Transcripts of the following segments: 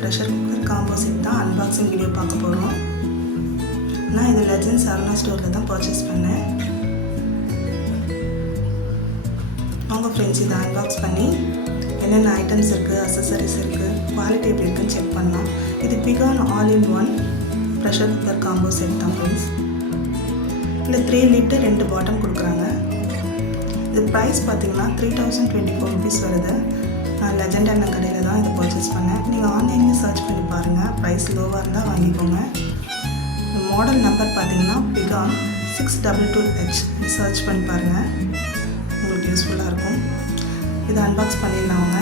Pressure cooker combo set தான் unboxing video பார்க்க போகிறோம். நான் இது லெஜெண்ட்ஸ் அருணா ஸ்டோரில் தான் பர்ச்சேஸ் பண்ணேன். அவங்க ஃப்ரெண்ட்ஸ் இதை அன்பாக்ஸ் பண்ணி என்னென்ன ஐட்டம்ஸ் இருக்குது, அசசரிஸ் இருக்குது, குவாலிட்டி எப்படி இருக்குன்னு செக் பண்ணலாம். இது began all in one pressure cooker combo set தான் ஃப்ரெண்ட்ஸ். இல்லை 3 லிட்டர் 2 பாட்டம் கொடுக்குறாங்க. இது ப்ரைஸ் பார்த்தீங்கன்னா 3024 rupees வருது. நான் லெஜெண்ட் அண்ணன் கடையில் தான் இதை பர்ச்சேஸ் பண்ணேன். நீங்கள் ஆன்லைனில் சர்ச் பண்ணி பாருங்கள், ப்ரைஸ் லோவாக இருந்தால் வாங்கிக்கோங்க. மாடல் நம்பர் பார்த்தீங்கன்னா பிகான் 622H சர்ச் பண்ணி பாருங்கள், உங்களுக்கு யூஸ்ஃபுல்லாக இருக்கும். இதை அன்பாக்ஸ் பண்ணிடலாம் அவங்க.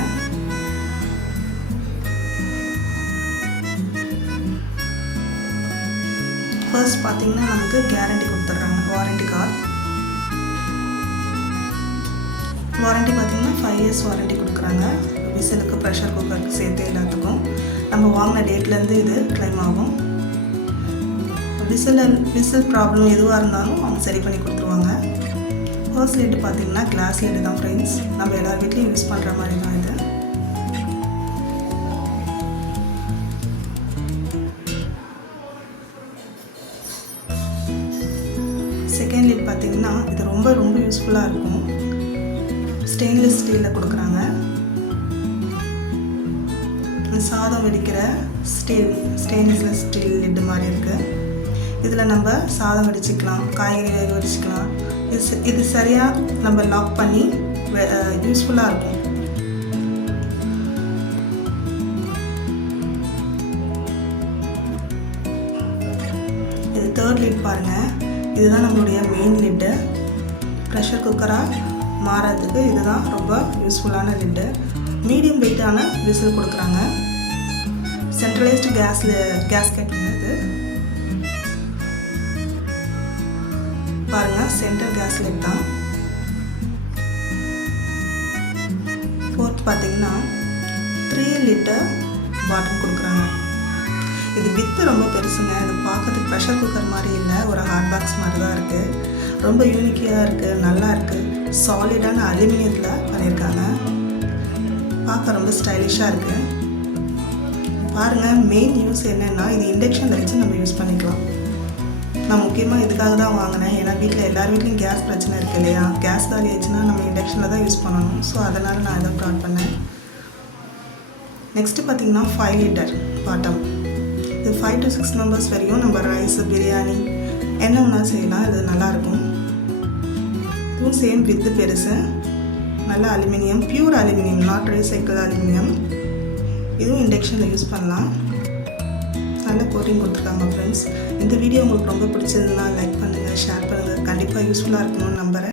ஃபர்ஸ்ட் பார்த்தீங்கன்னா நமக்கு கேரண்டி கொடுத்துட்றாங்க, வாரண்டி கார்டு. வாரண்டி பார்த்தீங்கன்னா 5 years வாரண்டி கொடுக்குறாங்க. விசிலுக்கு, ப்ரெஷர் குக்கருக்கு சேர்த்து எல்லாத்துக்கும் நம்ம வாங்கின டேட்லேருந்து இது கிளைம் ஆகும். விசில் ப்ராப்ளம் எதுவாக இருந்தாலும் அவங்க சரி பண்ணி கொடுத்துருவாங்க. ஃபர்ஸ்ட் லிட்டு பார்த்தீங்கன்னா கிளாஸ் லிட்டு தான் ஃப்ரெண்ட்ஸ். நம்ம எல்லார் வீட்லேயும் யூஸ் பண்ணுற மாதிரி தான் இது. செகண்ட் லிட் பார்த்தீங்கன்னா இது ரொம்ப யூஸ்ஃபுல்லாக இருக்கும். ஸ்டெயின்லெஸ் ஸ்டீலில் கொடுக்குறாங்க. சாதம் வெடிக்கிற ஸ்டெயின்லெஸ் ஸ்டீல் லிட்டு மாதிரி இருக்குது. இதில் நம்ம சாதம் வெடிச்சிக்கலாம், காய்கறி வேக வெடிச்சிக்கலாம். இது சரியாக நம்ம லாக் பண்ணி யூஸ்ஃபுல்லாக இருக்கும். இது தேர்ட் லிட் பாருங்கள். இதுதான் நம்மளுடைய மெயின் லிட்டு. ப்ரெஷர் குக்கராக மாறதுக்கு இதுதான் ரொம்ப யூஸ்ஃபுல்லான லிட்டு. மீடியம் வெயிட்டான விசில் கொடுக்குறாங்க. சென்ட்ரலைஸ்டு கேஸ்கெட் இது பாருங்கள், சென்டர் கேஸ் லிட் தான். ஃபோர்த் பார்த்தீங்கன்னா 3 லிட்டர் பாட்டில் கொடுக்குறாங்க. இது வித்து ரொம்ப பெருசுங்க. இது பார்க்கறதுக்கு ப்ரெஷர் குக்கர் மாதிரி இல்லை, ஒரு ஹாட் பாக்ஸ் மாதிரி தான் இருக்குது. ரொம்ப யூனிக்காக இருக்குது, நல்லா இருக்குது. சாலிடான அலுமினியத்தில் பண்ணியிருக்காங்க. பார்க்க ரொம்ப ஸ்டைலிஷாக இருக்குது. பாருங்கள், மெயின் யூஸ் என்னென்னா இது இண்டக்ஷனில் வச்சு நம்ம யூஸ் பண்ணிக்கலாம். நான் முக்கியமாக இதுக்காக தான் வாங்கினேன். ஏன்னா வீட்டில் எல்லார் வீட்லேயும் கேஸ் பிரச்சனை இருக்குது இல்லையா, கேஸ் காலி ஆச்சுன்னா நம்ம இண்டக்ஷனில் தான் யூஸ் பண்ணணும். ஸோ அதனால் நான் இதை ப்ராட் பண்ணேன். நெக்ஸ்ட்டு பார்த்திங்கன்னா 5 லிட்டர் பாட்டம். இது 5 to 6 மெம்பர்ஸ் வரையும் நம்ம ரைஸ், பிரியாணி என்ன ஒன்றா செய்யலாம். இது நல்லாயிருக்கும். இதுவும் சேம் வித்து பெருசு. நல்ல aluminium, pure aluminium, not recycle aluminium. இதுவும் இண்டக்ஷனில் யூஸ் பண்ணலாம். நல்ல கோட்டிங் கொடுத்துருக்காங்க ஃப்ரெண்ட்ஸ். இந்த வீடியோ உங்களுக்கு ரொம்ப பிடிச்சதுன்னா லைக் பண்ணுங்கள், ஷேர் பண்ணுங்கள். கண்டிப்பாக யூஸ்ஃபுல்லாக இருக்கணும்னு நம்புகிறேன்.